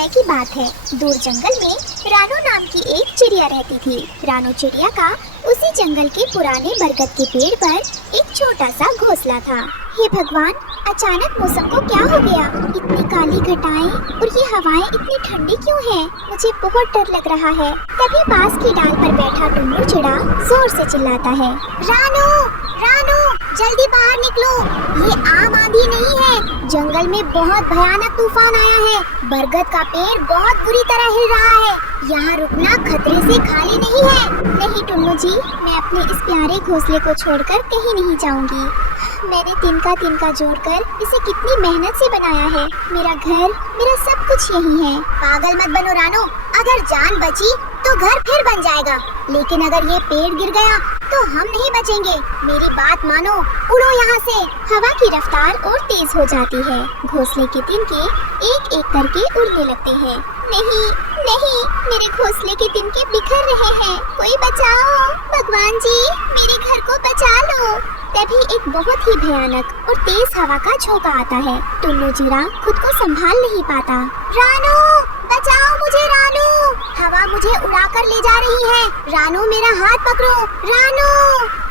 समय की बात है। दूर जंगल में रानो नाम की एक चिड़िया रहती थी। रानो चिड़िया का उसी जंगल के पुराने बरगद के पेड़ पर एक छोटा सा घोंसला था। हे भगवान, अचानक मौसम को क्या हो गया? इतनी काली घटाएं और ये हवाएं इतनी ठंडी क्यों हैं? मुझे बहुत डर लग रहा है। तभी पास की डाल पर बैठा टुन्नू चिड़ा जोर से चिल्लाता है, रानो, रानो, जल्दी बाहर निकलो। ये आम आंधी नहीं है, जंगल में बहुत भयानक तूफान आया है। बरगद का पेड़ बहुत बुरी तरह हिल रहा है। यहाँ रुकना खतरे से खाली नहीं है। नहीं टुन्नू जी, मैं अपने इस प्यारे घोंसले को छोड़कर कहीं नहीं जाऊंगी। मैंने तिनका तिनका जोड़कर इसे कितनी मेहनत से बनाया है। मेरा घर, मेरा सब कुछ यही है। पागल मत बनो रानो, अगर जान बची तो घर फिर बन जाएगा, लेकिन अगर ये पेड़ गिर गया तो हम नहीं बचेंगे। मेरी बात मानो, उड़ो यहाँ से। हवा की रफ्तार और तेज हो जाती है। घोंसले के तिनके एक एक करके उड़ने लगते हैं। नहीं नहीं, मेरे घोंसले के तिनके बिखर रहे हैं। कोई बचाओ, भगवान जी, मेरे घर को बचा लो। तभी एक बहुत ही भयानक और तेज हवा का झोंका आता है। टुन्नू चिड़ा खुद को संभाल नहीं पाता। रानो, बचाओ मुझे रानो, हवा मुझे उड़ाकर ले जा रही है। रानो, मेरा हाथ पकड़ो। रानो,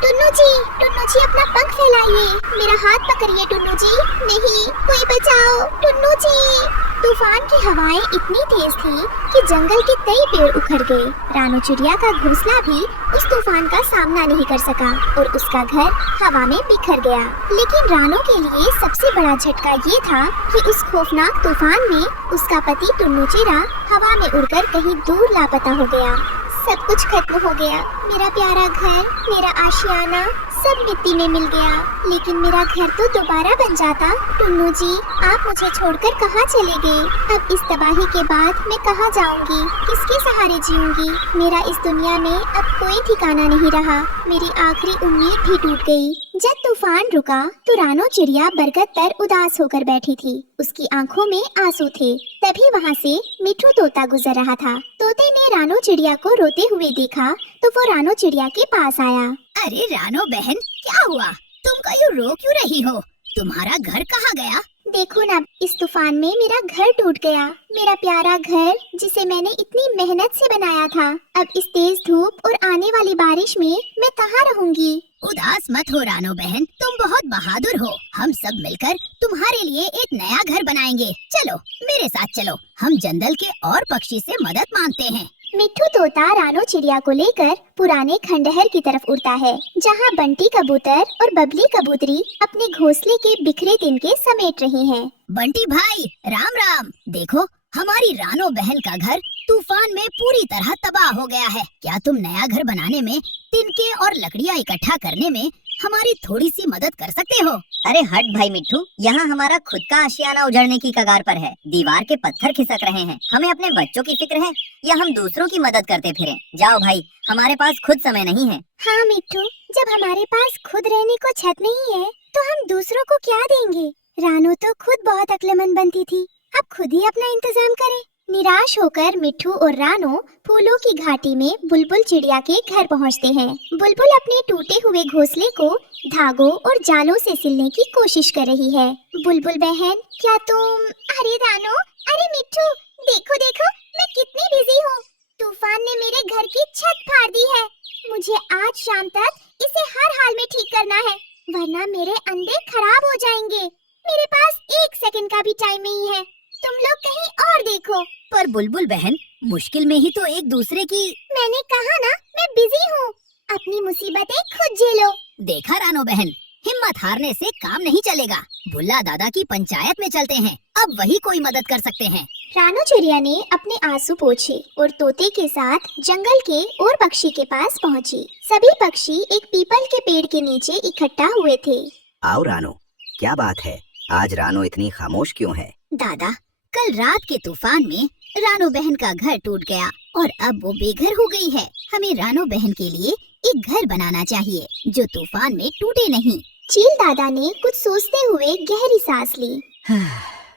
टुन्नू जी अपना पंख फैलाइए, मेरा हाथ पकड़िए टुन्नू जी। नहीं, कोई बचाओ, टुन्नू जी। तूफान की हवाएं इतनी तेज थी कि जंगल के कई पेड़ उखड़ गए। रानो चिड़िया का घोंसला भी उस तूफान का सामना नहीं कर सका और उसका घर हवा में बिखर गया। लेकिन रानो के लिए सबसे बड़ा झटका ये था कि उस खौफनाक तूफान में उसका पति टुन्नू चिड़ा हवा में उड़कर कहीं दूर लापता हो गया। सब कुछ खत्म हो गया। मेरा प्यारा घर, मेरा आशियाना सब मिट्टी में मिल गया। लेकिन मेरा घर तो दोबारा बन जाता। टुन्नू जी, आप मुझे छोड़कर कहाँ चले गए? अब इस तबाही के बाद मैं कहाँ जाऊंगी? किसके सहारे जीऊंगी? मेरा इस दुनिया में अब कोई ठिकाना नहीं रहा। मेरी आखिरी उम्मीद भी टूट गई। जब तूफान रुका तो रानो चिड़िया बरगद पर उदास होकर बैठी थी। उसकी आंखों में आंसू थे। तभी वहाँ से मिट्ठू तोता गुजर रहा था। तोते ने रानो चिड़िया को रोते हुए देखा तो वो रानो चिड़िया के पास आया। अरे रानो बहन, क्या हुआ? तुम कहीं रो क्यों रही हो? तुम्हारा घर कहाँ गया? देखो ना, इस तूफान में मेरा घर टूट गया। मेरा प्यारा घर जिसे मैंने इतनी मेहनत से बनाया था। अब इस तेज धूप और आने वाली बारिश में मैं कहाँ रहूंगी? उदास मत हो रानो बहन, तुम बहुत बहादुर हो। हम सब मिलकर तुम्हारे लिए एक नया घर बनाएंगे। चलो मेरे साथ चलो, हम जंगल के और पक्षी से मदद मांगते हैं। मिट्ठू तोता रानो चिड़िया को लेकर पुराने खंडहर की तरफ उड़ता है, जहाँ बंटी कबूतर और बबली कबूतरी अपने घोंसले के बिखरे तिनके समेट रही हैं। बंटी भाई, राम राम। देखो, हमारी रानो बहन का घर तूफान में पूरी तरह तबाह हो गया है। क्या तुम नया घर बनाने में, तिनके और लकड़ियाँ इकट्ठा करने में हमारी थोड़ी सी मदद कर सकते हो? अरे हट भाई मिट्ठू, यहाँ हमारा खुद का आशियाना उजड़ने की कगार पर है। दीवार के पत्थर खिसक रहे हैं। हमें अपने बच्चों की फिक्र है या हम दूसरों की मदद करते फिरें? जाओ भाई, हमारे पास खुद समय नहीं है। हाँ मिट्ठू, जब हमारे पास खुद रहने को छत नहीं है तो हम दूसरों को क्या देंगे? रानो तो खुद बहुत अक्लमंद बनती थी, अब खुद ही अपना इंतजाम करे। निराश होकर मिट्ठू और रानो फूलों की घाटी में बुलबुल चिड़िया के घर पहुंचते हैं। बुलबुल अपने टूटे हुए घोंसले को धागों और जालों से सिलने की कोशिश कर रही है। बुलबुल बहन, क्या तुम? अरे रानो, अरे मिट्ठू, देखो देखो, मैं कितनी बिजी हूँ। तूफान ने मेरे घर की छत फाड़ दी है। मुझे आज शाम तक इसे हर हाल में ठीक करना है, वरना मेरे अंडे खराब हो जाएंगे। मेरे पास 1 सेकंड का भी टाइम नहीं है। तुम लोग कहीं और देखो। पर बुलबुल बहन, मुश्किल में ही तो एक दूसरे की। मैंने कहा ना, मैं बिजी हूँ। अपनी मुसीबतें खुद झेलो। देखा रानो बहन, हिम्मत हारने से काम नहीं चलेगा। भुल्ला दादा की पंचायत में चलते हैं, अब वही कोई मदद कर सकते हैं। रानो चिड़िया ने अपने आंसू पोंछे और तोते के साथ जंगल के और पक्षी के पास पहुँची। सभी पक्षी एक पीपल के पेड़ के नीचे इकट्ठा हुए थे। आओ रानो, क्या बात है? आज रानो इतनी खामोश क्यों है? दादा, कल रात के तूफान में रानो बहन का घर टूट गया और अब वो बेघर हो गई है। हमें रानो बहन के लिए एक घर बनाना चाहिए जो तूफान में टूटे नहीं। चील दादा ने कुछ सोचते हुए गहरी सांस ली।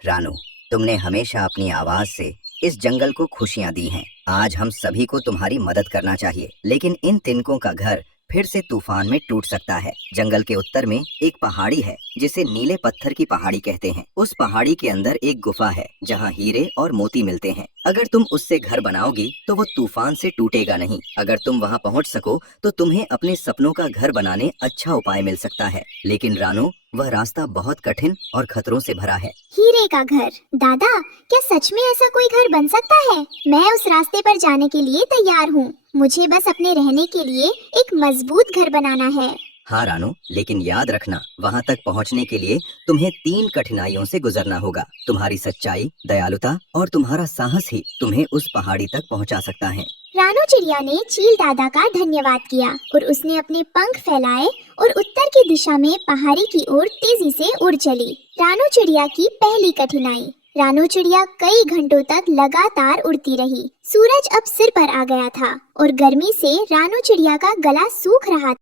रानो, तुमने हमेशा अपनी आवाज से इस जंगल को खुशियाँ दी हैं। आज हम सभी को तुम्हारी मदद करना चाहिए, लेकिन इन तिनकों का घर फिर से तूफान में टूट सकता है। जंगल के उत्तर में एक पहाड़ी है जिसे नीले पत्थर की पहाड़ी कहते हैं। उस पहाड़ी के अंदर एक गुफा है जहाँ हीरे और मोती मिलते हैं। अगर तुम उससे घर बनाओगी तो वो तूफान से टूटेगा नहीं। अगर तुम वहाँ पहुँच सको तो तुम्हें अपने सपनों का घर बनाने अच्छा उपाय मिल सकता है। लेकिन रानो, वह रास्ता बहुत कठिन और खतरों से भरा है। हीरे का घर। दादा, क्या सच में ऐसा कोई घर बन सकता है? मैं उस रास्ते पर जाने के लिए तैयार हूँ। मुझे बस अपने रहने के लिए एक मजबूत घर बनाना है। हाँ रानो, लेकिन याद रखना, वहाँ तक पहुँचने के लिए तुम्हें 3 कठिनाइयों से गुजरना होगा। तुम्हारी सच्चाई, दयालुता और तुम्हारा साहस ही तुम्हें उस पहाड़ी तक पहुँचा सकता है। रानो चिड़िया ने चील दादा का धन्यवाद किया और उसने अपने पंख फैलाए और उत्तर की दिशा में पहाड़ी की ओर तेजी से उड़ चली। रानो चिड़िया की पहली कठिनाई। रानो चिड़िया कई घंटों तक लगातार उड़ती रही। सूरज अब सिर पर आ गया था और गर्मी से रानो चिड़िया का गला सूख रहा था।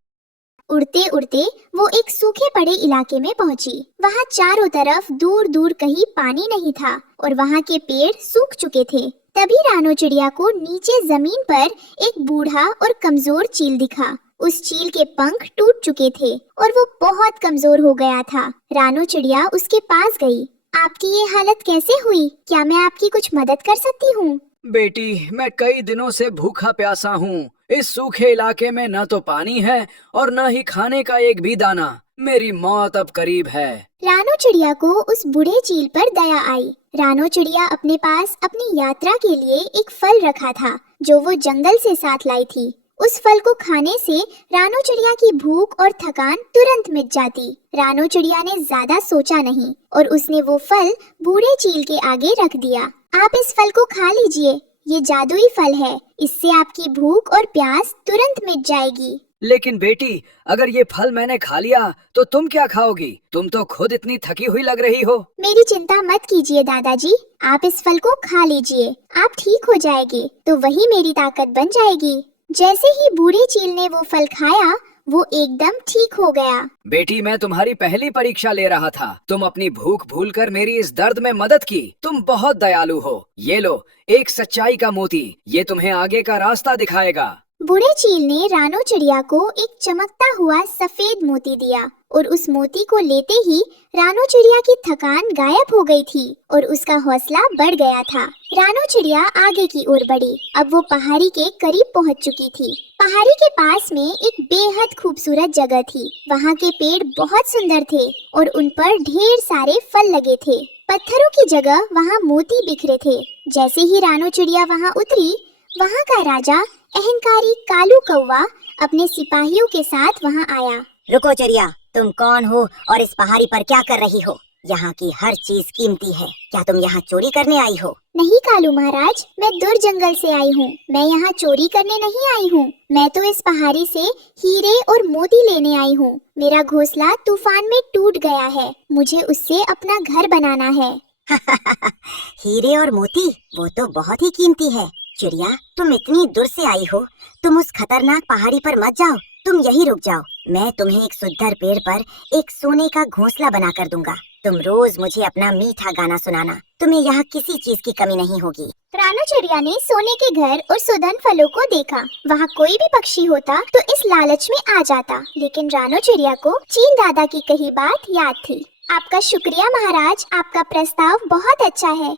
उड़ते उड़ते वो एक सूखे पड़े इलाके में पहुंची। वहाँ चारों तरफ दूर दूर कहीं पानी नहीं था और वहाँ के पेड़ सूख चुके थे। तभी रानो चिड़िया को नीचे जमीन पर एक बूढ़ा और कमजोर चील दिखा। उस चील के पंख टूट चुके थे और वो बहुत कमजोर हो गया था। रानो चिड़िया उसके पास गई। आपकी ये हालत कैसे हुई? क्या मैं आपकी कुछ मदद कर सकती हूँ? बेटी, मैं कई दिनों से भूखा प्यासा हूँ। इस सूखे इलाके में न तो पानी है और न ही खाने का एक भी दाना। मेरी मौत अब करीब है। रानो चिड़िया को उस बूढ़े चील पर दया आई। रानो चिड़िया अपने पास अपनी यात्रा के लिए एक फल रखा था जो वो जंगल से साथ लाई थी। उस फल को खाने से रानो चिड़िया की भूख और थकान तुरंत मिट जाती। रानो चिड़िया ने ज्यादा सोचा नहीं और उसने वो फल बूढ़े चील के आगे रख दिया। आप इस फल को खा लीजिए, ये जादुई फल है। इससे आपकी भूख और प्यास तुरंत मिट जाएगी। लेकिन बेटी, अगर ये फल मैंने खा लिया तो तुम क्या खाओगी? तुम तो खुद इतनी थकी हुई लग रही हो। मेरी चिंता मत कीजिए दादाजी, आप इस फल को खा लीजिए। आप ठीक हो जाएंगे तो वही मेरी ताकत बन जाएगी। जैसे ही बूढ़े चील ने वो फल खाया, वो एकदम ठीक हो गया। बेटी, मैं तुम्हारी पहली परीक्षा ले रहा था। तुम अपनी भूख भूलकर मेरी इस दर्द में मदद की। तुम बहुत दयालु हो। ये लो, एक सच्चाई का मोती। ये तुम्हें आगे का रास्ता दिखाएगा। बूढ़े चील ने रानो चिड़िया को एक चमकता हुआ सफेद मोती दिया और उस मोती को लेते ही रानो चिड़िया की थकान गायब हो गई थी और उसका हौसला बढ़ गया था। रानो चिड़िया आगे की ओर बढ़ी। अब वो पहाड़ी के करीब पहुंच चुकी थी। पहाड़ी के पास में एक बेहद खूबसूरत जगह थी। वहाँ के पेड़ बहुत सुंदर थे और उन पर ढेर सारे फल लगे थे। पत्थरों की जगह वहाँ मोती बिखरे थे। जैसे ही रानो चिड़िया वहाँ उतरी, वहाँ का राजा अहंकारी कालू कौवा अपने सिपाहियों के साथ वहाँ आया। रुको चिड़िया, तुम कौन हो और इस पहाड़ी पर क्या कर रही हो? यहाँ की हर चीज कीमती है। क्या तुम यहाँ चोरी करने आई हो? नहीं कालू महाराज, मैं दूर जंगल से आई हूँ। मैं यहाँ चोरी करने नहीं आई हूँ। मैं तो इस पहाड़ी से हीरे और मोती लेने आई हूँ। मेरा घोंसला तूफान में टूट गया है। मुझे उससे अपना घर बनाना है। हीरे और मोती, वो तो बहुत ही कीमती है। चिड़िया, तुम इतनी दूर से आई हो, तुम उस खतरनाक पहाड़ी पर मत जाओ। तुम यहीं रुक जाओ। मैं तुम्हें एक सुंदर पेड़ पर एक सोने का घोंसला बनाकर दूंगा। तुम रोज मुझे अपना मीठा गाना सुनाना। तुम्हें यहाँ किसी चीज की कमी नहीं होगी। रानो चिड़िया ने सोने के घर और सुगंध फलों को देखा। वहाँ कोई भी पक्षी होता तो इस लालच में आ जाता, लेकिन रानो चिड़िया को चील दादा की कही बात याद थी। आपका शुक्रिया महाराज, आपका प्रस्ताव बहुत अच्छा है।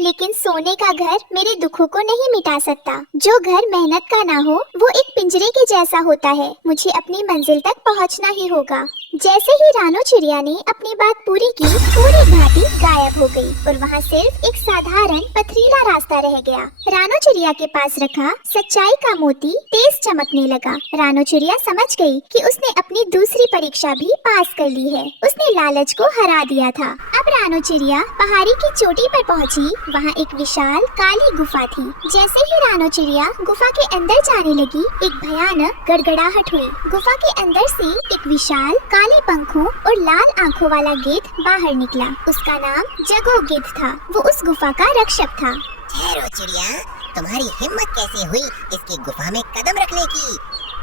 लेकिन सोने का घर मेरे दुखों को नहीं मिटा सकता। जो घर मेहनत का ना हो वो एक पिंजरे के जैसा होता है। मुझे अपनी मंजिल तक पहुंचना ही होगा। जैसे ही रानो चिड़िया ने अपनी बात पूरी की, पूरी घाटी गायब हो गई और वहाँ सिर्फ एक साधारण पथरीला रास्ता रह गया। रानो चिड़िया के पास रखा सच्चाई का मोती तेज चमकने लगा। रानो चिड़िया समझ गई कि उसने अपनी दूसरी परीक्षा भी पास कर ली है। उसने लालच को हरा दिया था। अब रानो चिड़िया पहाड़ी की चोटी पर पहुंची। वहाँ एक विशाल काली गुफा थी। जैसे ही रानो चिड़िया गुफा के अंदर जाने लगी, एक भयानक गड़गड़ाहट हुई। गुफा के अंदर से एक विशाल काले पंखों और लाल आंखों वाला गिद्ध बाहर निकला। उसका नाम जगो गिद्ध था। वो उस गुफा का रक्षक था। ठहरो चिड़िया, तुम्हारी हिम्मत कैसे हुई इसकी गुफा में कदम रखने की?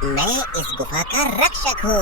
मैं इस गुफा का रक्षक हूँ।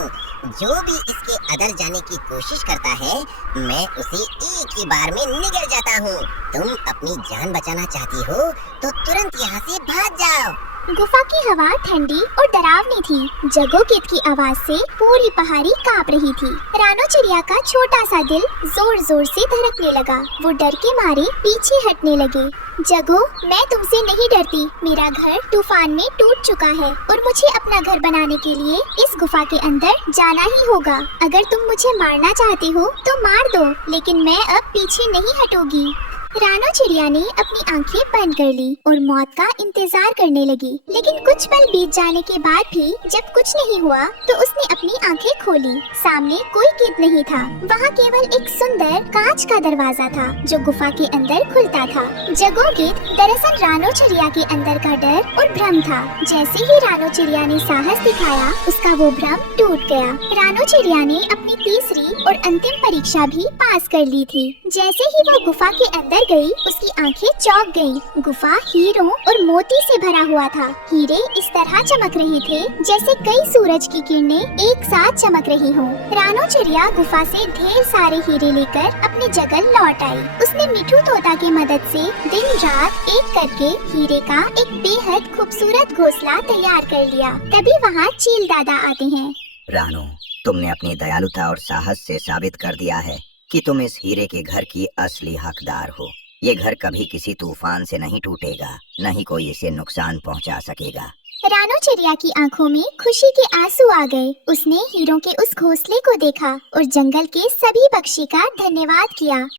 जो भी इसके अंदर जाने की कोशिश करता है, मैं उसे एक ही बार में निगल जाता हूँ। तुम अपनी जान बचाना चाहती हो तो तुरंत यहाँ से भाग जाओ। गुफा की हवा ठंडी और डरावनी थी। जगो गिद्ध की आवाज से पूरी पहाड़ी कांप रही थी। रानो चिड़िया का छोटा सा दिल जोर जोर से धड़कने लगा। वो डर के मारे पीछे हटने लगे। जगो, मैं तुमसे नहीं डरती। मेरा घर तूफान में टूट चुका है और मुझे अपना घर बनाने के लिए इस गुफा के अंदर जाना ही होगा। अगर तुम मुझे मारना चाहते हो तो मार दो, लेकिन मैं अब पीछे नहीं हटूंगी। रानो चिड़िया ने अपनी आंखें बंद कर ली और मौत का इंतजार करने लगी। लेकिन कुछ पल बीत जाने के बाद भी जब कुछ नहीं हुआ तो उसने अपनी आंखें खोली। सामने कोई गिद्ध नहीं था। वहाँ केवल एक सुंदर कांच का दरवाजा था जो गुफा के अंदर खुलता था। जगो गिद्ध दरअसल रानो चिड़िया के अंदर का डर और भ्रम था। जैसे ही रानो चिड़िया ने साहस दिखाया, उसका वो भ्रम टूट गया। रानो चिड़िया ने अपनी तीसरी और अंतिम परीक्षा भी पास कर ली थी। जैसे ही वो गुफा के अंदर गई, उसकी आंखें चौंक गईं। गुफा हीरों और मोती से भरा हुआ था। हीरे इस तरह चमक रहे थे जैसे कई सूरज की किरणें एक साथ चमक रही हों। रानो चिड़िया गुफा से ढेर सारे हीरे लेकर अपनी जगह लौट आई। उसने मिठू तोता की मदद से दिन रात एक करके हीरे का एक बेहद खूबसूरत घोंसला तैयार कर लिया। तभी वहाँ चील दादा आते हैं। रानो, तुमने अपनी दयालुता और साहस से साबित कर दिया है कि तुम इस हीरे के घर की असली हकदार हो। ये घर कभी किसी तूफान से नहीं टूटेगा, न ही कोई इसे नुकसान पहुंचा सकेगा। रानो चिड़िया की आंखों में खुशी के आंसू आ गए। उसने हीरों के उस घोंसले को देखा और जंगल के सभी पक्षी का धन्यवाद किया।